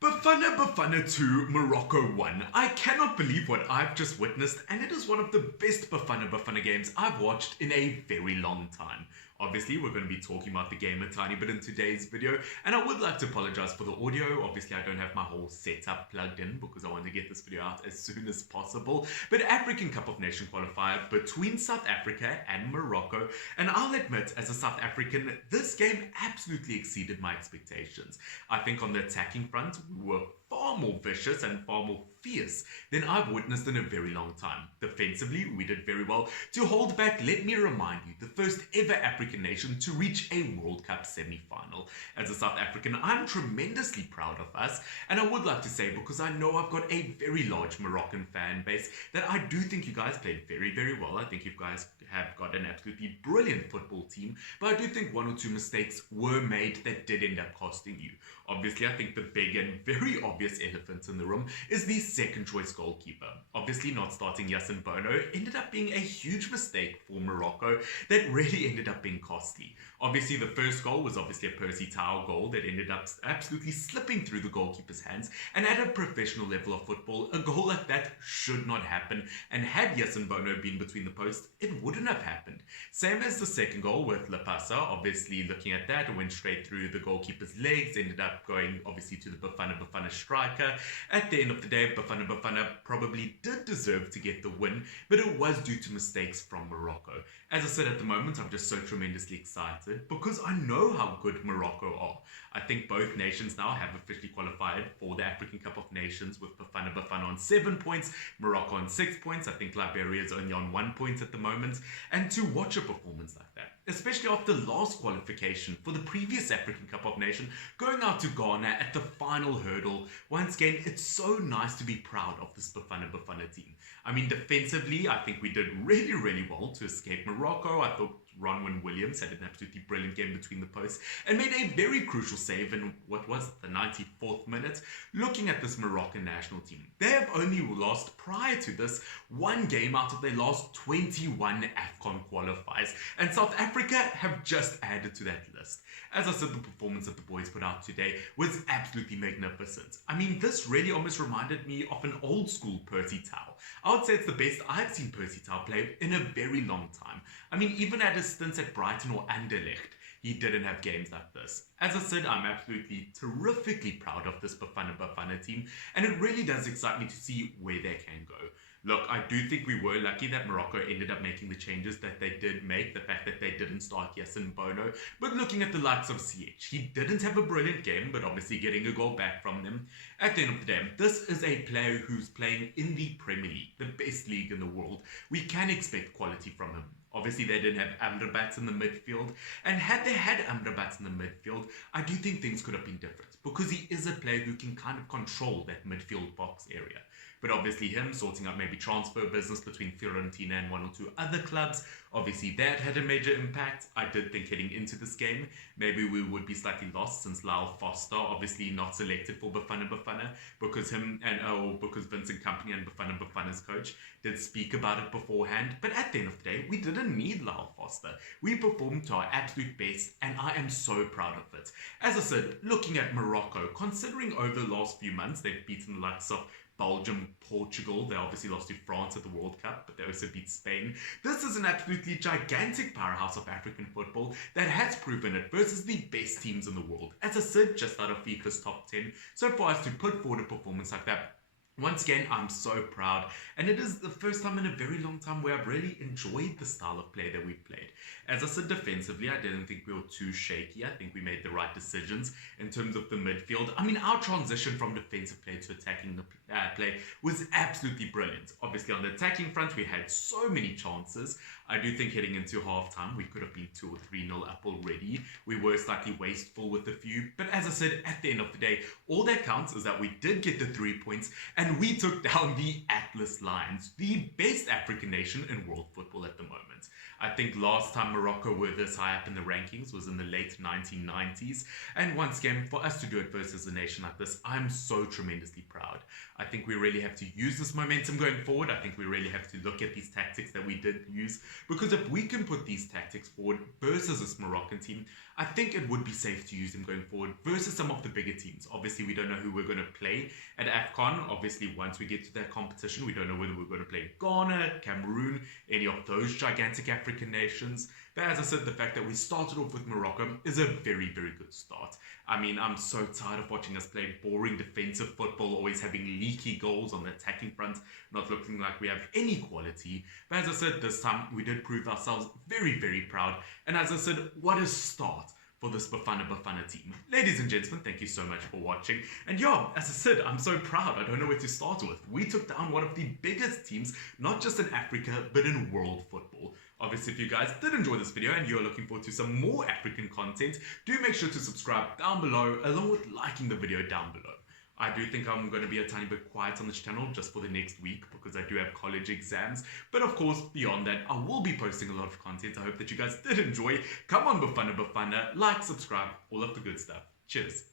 Bafana Bafana 2, Morocco 1. I cannot believe what I've just witnessed, and it is one of the best Bafana Bafana games I've watched in a very long time. Obviously, we're going to be talking about the game a tiny bit in today's video, and I would like to apologize for the audio. Obviously, I don't have my whole setup plugged in because I want to get this video out as soon as possible. But African Cup of Nations qualifier between South Africa and Morocco, and I'll admit, as a South African, this game absolutely exceeded my expectations. I think on the attacking front, we were far more vicious and far more fierce than I've witnessed in a very long time. Defensively, we did very well. To hold back, let me remind you, the first ever African nation to reach a World Cup semi-final. As a South African, I'm tremendously proud of us, and I would like to say, because I know I've got a very large Moroccan fan base, that I do think you guys played very, very well. I think you guys have got an absolutely brilliant football team, but I do think one or two mistakes were made that did end up costing you. Obviously, I think the big and very obvious elephant in the room is the second choice goalkeeper. Obviously, not starting Yasin Bono ended up being a huge mistake for Morocco that really ended up being costly. Obviously, the first goal was obviously a Percy Tau goal that ended up absolutely slipping through the goalkeeper's hands, and at a professional level of football, a goal like that should not happen, and had Yasin Bono been between the posts, it wouldn't have happened. Same as the second goal with Lapasa. Obviously, looking at that, it went straight through the goalkeeper's legs, ended up going obviously to the Bafana Bafana striker. At the end of the day, Bafana Bafana probably did deserve to get the win, but it was due to mistakes from Morocco. As I said, at the moment, I'm just so tremendously excited because I know how good Morocco are. I think both nations now have officially qualified for the African Cup of Nations, with Bafana Bafana on 7 points, Morocco on 6 points. I think Liberia is only on 1 point at the moment. And to watch a performance like that, especially after last qualification for the previous African Cup of Nations, going out to Ghana at the final hurdle, once again, it's so nice to be proud of this Bafana Bafana team. I mean, defensively, I think we did really, really well to escape Morocco. I thought Ronwin Williams had an absolutely brilliant game between the posts and made a very crucial save in what was the 94th minute. Looking at this Moroccan national team, they have only lost prior to this one game out of their last 21 Afcon qualifiers, and South Africa have just added to that list. As I said, the performance that the boys put out today was absolutely magnificent. I mean, this really almost reminded me of an old school Percy Tau. I would say it's the best I've seen Percy Tau play in a very long time. I mean, even at his stints at Brighton or Anderlecht, he didn't have games like this. As I said, I'm absolutely terrifically proud of this Bafana Bafana team, and it really does excite me to see where they can go. Look, I do think we were lucky that Morocco ended up making the changes that they did make, the fact that they didn't start Yasin Bono. But looking at the likes of CH, he didn't have a brilliant game, but obviously getting a goal back from them. At the end of the day, this is a player who's playing in the Premier League, the best league in the world. We can expect quality from him. Obviously, they didn't have Amrabat in the midfield, and had they had Amrabat in the midfield, I do think things could have been different, because he is a player who can kind of control that midfield box area. But obviously him sorting out maybe transfer business between Fiorentina and one or two other clubs, obviously that had a major impact. I did think heading into this game, maybe we would be slightly lost, since Lyle Foster obviously not selected for Bafana Bafana, because because Vincent Kompany and Bafana Bafana's coach did speak about it beforehand. But at the end of the day, we didn't need Lyle Foster. We performed to our absolute best, and I am so proud of it. As I said, looking at Morocco, considering over the last few months they've beaten the likes of Belgium, Portugal, they obviously lost to France at the World Cup, but they also beat Spain. This is an absolutely gigantic powerhouse of African football that has proven it versus the best teams in the world. As I said, just out of FIFA's top 10, so far as to put forward a performance like that, once again, I'm so proud, and it is the first time in a very long time where I've really enjoyed the style of play that we played. As I said, defensively, I didn't think we were too shaky. I think we made the right decisions in terms of the midfield. I mean, our transition from defensive play to attacking the play was absolutely brilliant. Obviously, on the attacking front, we had so many chances. I do think heading into halftime, we could have been 2 or 3-0 up already. We were slightly wasteful with a few, but as I said, at the end of the day, all that counts is that we did get the 3 points, and and we took down the Atlas Lions, the best African nation in world football at the moment. I think last time Morocco were this high up in the rankings was in the late 1990s, and once again, for us to do it versus a nation like this, I'm so tremendously proud. I think we really have to use this momentum going forward. I think we really have to look at these tactics that we did use, because if we can put these tactics forward versus this Moroccan team, I think it would be safe to use them going forward versus some of the bigger teams. Obviously, we don't know who we're going to play at Afcon. Obviously, once we get to that competition, we don't know whether we're going to play Ghana, Cameroon, any of those gigantic African nations. But as I said, the fact that we started off with Morocco is a very, very good start. I mean, I'm so tired of watching us play boring defensive football, always having leaky goals on the attacking front, not looking like we have any quality. But as I said, this time we did prove ourselves very, very proud. And as I said, what a start for this Bafana Bafana team. Ladies and gentlemen, thank you so much for watching. And yeah, as I said, I'm so proud. I don't know where to start with. We took down one of the biggest teams, not just in Africa, but in world football. Obviously, if you guys did enjoy this video and you're looking forward to some more African content, do make sure to subscribe down below, along with liking the video down below. I do think I'm going to be a tiny bit quiet on this channel just for the next week because I do have college exams. But of course, beyond that, I will be posting a lot of content. I hope that you guys did enjoy. Come on, Bafana Bafana, like, subscribe, all of the good stuff. Cheers.